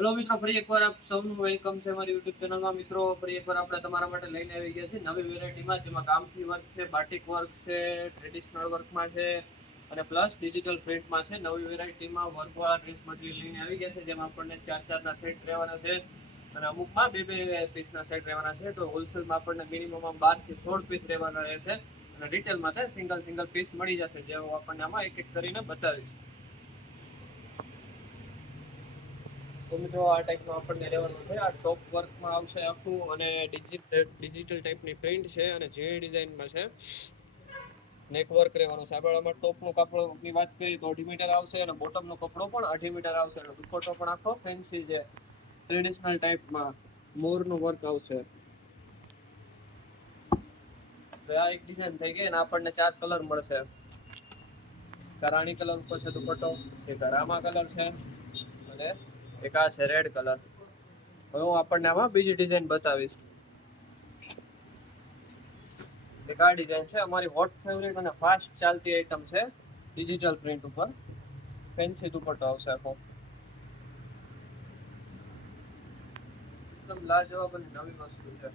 Hello મિત્રો, ફરી એકવાર આપ સૌનું વેલકમ છે મારી યુટ્યુબ ચેનલમાં મિત્રો, ફરી એકવાર આપણે તમારા માટે લઈને આવી ગયા છીએ નવી વેરાયટીમાં જેમાં કામથી વર્ક છે બાટિક વર્ક છે ટ્રેડિશનલ વર્કમાં છે, અને પ્લસ ડિજિટલ પ્રિન્ટમાં છે. નવી વેરાયટીમાં વર્કવાળા ડ્રેસ મટીરિયલ લઈને આવી ગયા છે, જેમાં આપણને ચાર ચારના સેટ રહેવાના છે, અને અમુકમાં બે બે પીસના સેટ રહેવાના છે. તો હોલસેલમાં આપણને મિનિમમ બારથી સોળ પીસ રહેવાના રહેશે, અને રિટેલમાં સિંગલ સિંગલ પીસ મળી જશે જે હું આપણને આમાં એક એક કરીને બતાવીશ. તો મિત્રો આ ટાઈપનું આપણને લેવાનું છે. આ ટોપ વર્કમાં આવશે આખું અને ડિજિટલ ટાઈપની પ્રિન્ટ છે અને ઝીણી ડિઝાઇનમાં છે નેક વર્ક રહેવાનું છે. આપણે આમાં ટોપનું કાપડની વાત કરીએ તો અઢી મીટર આવશે અને બોટમનો કપડો પણ અઢી મીટર આવશે. અને દુપટ્ટો પણ આખો ફેન્સી છે. ટ્રેડિશનલ ટાઈપમાં મોરનું વર્ક આવશે. તો આ એક ડિઝાઇન થઈ ગઈ અને આપણને ચાર કલર મળશે. કરાણી કલર ઉપર છે દુપટ્ટો છે રામા કલર છે. અને એક આ છે રેડ કલર હવે હું આપણને આમાં બીજી ડિઝાઇન બતાવીશ. એક આ ડિઝાઇન છે, અમારી હોટ ફેવરેટ અને ફાસ્ટ ચાલતી આઈટમ છે ડિજિટલ પ્રિન્ટ ઉપર. ફેન્સી દુપટ્ટો આવશે આખો. એકદમ લાજવાબ અને નવી વસ્તુ છે.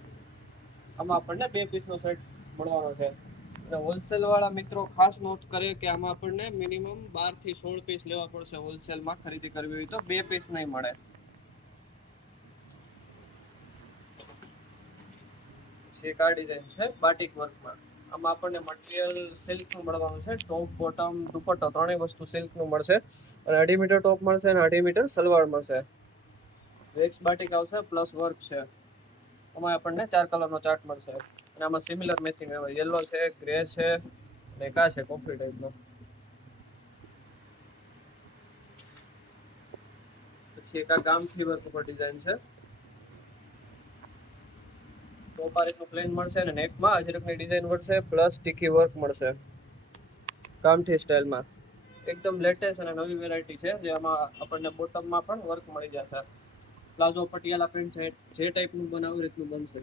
આમાં આપણને બે પીસનો સેટ મળવાનો છે. અને હોલસેલ વાળા મિત્રો ખાસ નોટ કરે કે આમાં આપણને મિનિમમ બારથી સોળ પીસ લેવા પડશે હોલસેલમાં ખરીદી કરવી હોય તો બે પીસ નહીં મળે. એક આ ડિઝાઇન છે બાટિક વર્કમાં આમાં આપણને મટીરિયલ સિલ્કનું મળવાનું છે. ટોપ બોટમ દુપટ્ટો ત્રણેય વસ્તુ સિલ્કનું મળશે. અને અઢી મીટર ટોપ મળશે અને અઢી મીટર સલવાર મળશે. વેક્સ બાટિક આવશે પ્લસ વર્ક છે. આમાં આપણને ચાર કલરનો ચાર્ટ મળશે. અને આમાં સિમિલર મેચિંગ આવે યલો છે ગ્રે છે અને કા છે કોફી ટાઈપનો પછી એક આ ગામઠી વર્ક ઉપર ડિઝાઇન છે. ટોપાર રીતનું પ્લેન મળશે અને નેકમાં અજરકની ડિઝાઇન મળશે પ્લસ ટીકી વર્ક મળશે. ગામઠી સ્ટાઇલમાં એકદમ લેટેસ્ટ અને નવી વેરાયટી છે જેમાં આપણને બોટમમાં પણ વર્ક મળી જશે. પ્લાઝો પટિયાલા પ્રિન્ટ છે જે ટાઈપનું બનાવું રીતનું બનશે.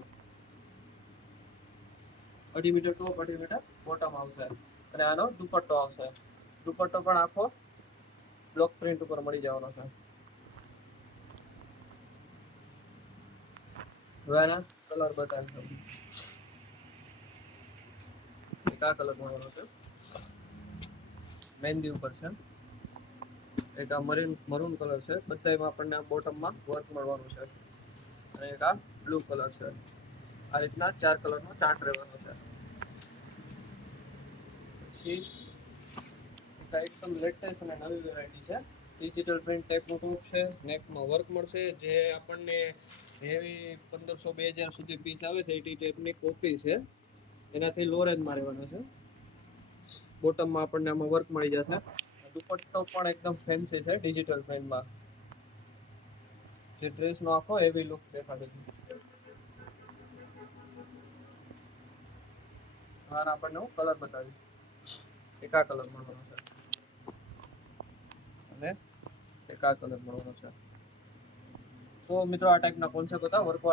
અઢી મીટર ટોપ, અઢી મીટર બોટમ આવશે. અને આનો દુપટ્ટો આવશે. દુપટ્ટો પણ આખો બ્લોક પ્રિન્ટ ઉપર મળી જવાનો છે. હવે આના કલર એક આ કલર મળવાનો છે. મહેંદી ઉપર છે. એક આ મરીન, મરૂન કલર છે. બધામાં આપણને આ બોટમમાં વર્ક મળવાનું છે. અને એક આ બ્લુ કલર છે. આ રીતના ચાર કલરનો ચાર્ટ રહેવાનો છે. પછી એકદમ લેટેસ્ટ અને નવી વેરાયટી છે. ડિજિટલ પ્રિન્ટ ટાઈપનું ટોપ છે. નેકમાં વર્ક મળશે. જે આપણને હેવી પંદરસો બે હજાર સુધી પીસ આવે છે એ ટાઈપની કોપી છે. એનાથી લો રેન્જમાં રહેવાનો છે. બોટમમાં આપણને આમાં વર્ક મળી જશે. દુપટ્ટો પણ એકદમ ફેન્સી છે ડિજિટલ પ્રિન્ટમાં જે ડ્રેસનો આખો હેવી લુક દેખાડે છે. હા આપણને હું કલર બતાવી એક કલર મળવાનો છે. અને એક કલર મળવાનો છે. તો મિત્રો આ ટાઈપના કોન્સેપ્ટ હતા. વર્ક